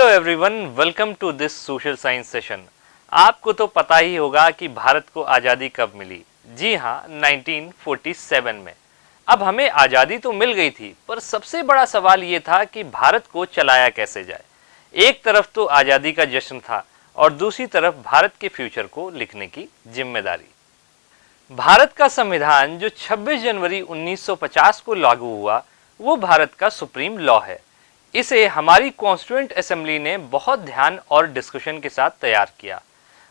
Hello everyone, welcome to this social science session. आपको तो पता ही होगा कि भारत को आज़ादी कब मिली। जी हाँ, 1947 में। अब हमें आज़ादी तो मिल गई थी, पर सबसे बड़ा सवाल ये था कि भारत को चलाया कैसे जाए। एक तरफ तो आज़ादी का जश्न था और दूसरी तरफ भारत के फ्यूचर को लिखने की जिम्मेदारी। भारत का संविधान जो 26 जनवरी 1950 को लागू हुआ, वो भारत का सुप्रीम लॉ है। इसे हमारी कॉन्स्टिट्यूएंट असेंबली ने बहुत ध्यान और डिस्कशन के साथ तैयार किया।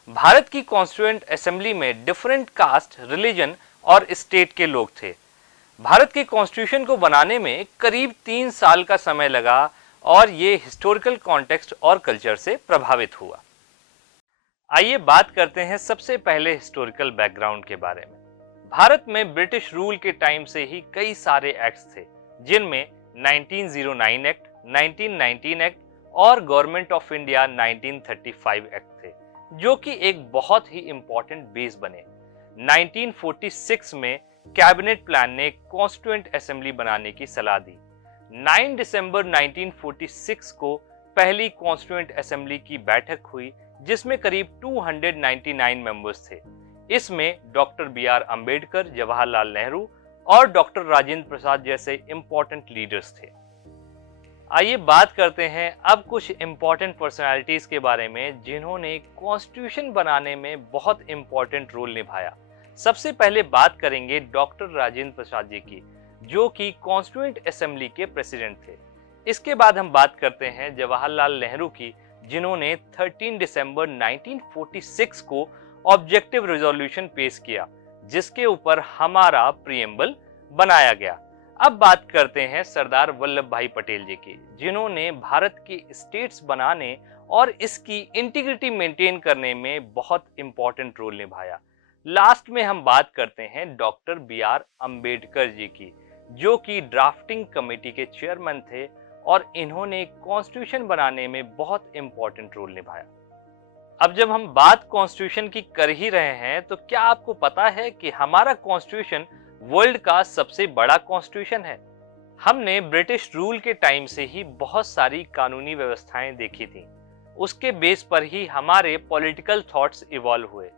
भारत की कॉन्स्टिट्यूएंट असेंबली में डिफरेंट कास्ट, रिलीजन और स्टेट के लोग थे। भारत के कॉन्स्टिट्यूशन को बनाने में करीब 3 साल का समय लगा और ये हिस्टोरिकल कॉन्टेक्स्ट और कल्चर से प्रभावित हुआ। आइए बात करते हैं सबसे पहले हिस्टोरिकल बैकग्राउंड के बारे में। भारत में ब्रिटिश रूल के टाइम से ही कई सारे एक्ट्स थे, जिनमें 1909 एक्ट, 1919 एक्ट और गवर्नमेंट ऑफ इंडिया 1935 एक्ट थे, जो कि एक बहुत ही इंपॉर्टेंट बेस बने। 1946 में कैबिनेट प्लान ने कॉन्स्टिट्यूएंट असेंबली बनाने की सलाह दी। 9 दिसंबर 1946 को पहली कॉन्स्टिट्यूएंट असेंबली की बैठक हुई, जिसमें करीब 299 मेंबर्स थे। इसमें डॉक्टर बी.आर. अंबेडकर, जवाहरलाल नेहरू और डॉक्टर राजेंद्र प्रसाद जैसे इंपॉर्टेंट लीडर्स थे। आइए बात करते हैं अब कुछ इंपॉर्टेंट पर्सनालिटीज के बारे में, जिन्होंने कॉन्स्टिट्यूशन बनाने में बहुत इंपॉर्टेंट रोल निभाया। सबसे पहले बात करेंगे डॉक्टर राजेंद्र प्रसाद जी की, जो कि कॉन्स्टिट्यूएंट असेंबली के प्रेसिडेंट थे। इसके बाद हम बात करते हैं जवाहरलाल नेहरू की, जिन्होंने 13 दिसंबर 1946 को ऑब्जेक्टिव रेजोल्यूशन पेश किया, जिसके ऊपर हमारा प्रीएम्बल बनाया गया। अब बात करते हैं सरदार वल्लभ भाई पटेल जी की, जिन्होंने भारत के स्टेट्स बनाने और इसकी इंटीग्रिटी मेंटेन करने में बहुत इंपॉर्टेंट रोल निभाया। लास्ट में हम बात करते हैं डॉक्टर बी.आर. अंबेडकर जी की, जो कि ड्राफ्टिंग कमेटी के चेयरमैन थे और इन्होंने कॉन्स्टिट्यूशन बनाने में बहुत इंपॉर्टेंट रोल निभाया। अब जब हम बात कॉन्स्टिट्यूशन की कर ही रहे हैं, तो क्या आपको पता है कि हमारा कॉन्स्टिट्यूशन वर्ल्ड का सबसे बड़ा कॉन्स्टिट्यूशन है? हमने ब्रिटिश रूल के टाइम से ही बहुत सारी कानूनी व्यवस्थाएं देखी थी। उसके बेस पर ही हमारे पॉलिटिकल थॉट्स इवॉल्व हुए।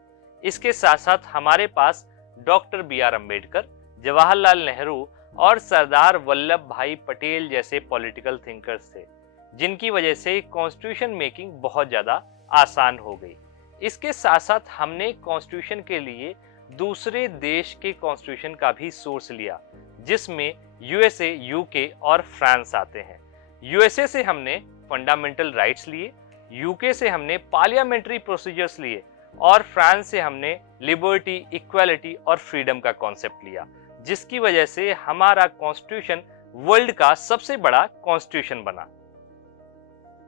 इसके साथ साथ हमारे पास डॉक्टर बी.आर. अंबेडकर, जवाहरलाल नेहरू और सरदार वल्लभ भाई पटेल जैसे पॉलिटिकल थिंकर्स थे, जिनकी वजह से कॉन्स्टिट्यूशन मेकिंग बहुत ज़्यादा आसान हो गई। इसके साथ साथ हमने कॉन्स्टिट्यूशन के लिए दूसरे देश के कॉन्स्टिट्यूशन का भी सोर्स लिया, जिसमें यूएसए, यूके और फ्रांस आते हैं। यूएसए से हमने फंडामेंटल राइट्स लिए, यूके से हमने पार्लियामेंट्री प्रोसीजर्स लिए और फ्रांस से हमने लिबर्टी, इक्वालिटी और फ्रीडम का कॉन्सेप्ट लिया, जिसकी वजह से हमारा कॉन्स्टिट्यूशन वर्ल्ड का सबसे बड़ा कॉन्स्टिट्यूशन बना।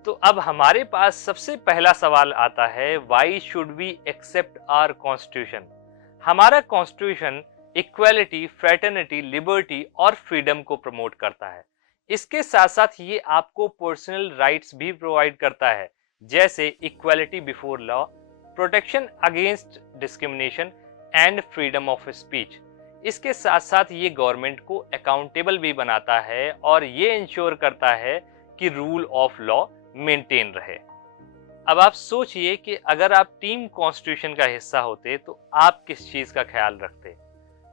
तो अब हमारे पास सबसे पहला सवाल आता है, why should we accept our constitution? हमारा कॉन्स्टिट्यूशन इक्वालिटी, फ्रेटर्निटी, लिबर्टी और फ्रीडम को प्रमोट करता है। इसके साथ साथ ये आपको पर्सनल राइट्स भी प्रोवाइड करता है, जैसे equality before law, protection against discrimination and freedom of speech. इसके साथ साथ ये गवर्नमेंट को अकाउंटेबल भी बनाता है और ये इंश्योर करता है कि रूल ऑफ लॉ मेंटेन रहे। अब आप सोचिए कि अगर आप टीम कॉन्स्टिट्यूशन का हिस्सा होते तो आप किस चीज का ख्याल रखते?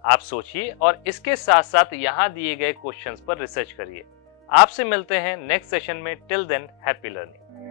आप सोचिए और इसके साथ साथ यहाँ दिए गए क्वेश्चंस पर रिसर्च करिए। आपसे मिलते हैं नेक्स्ट सेशन में। Till then, happy learning.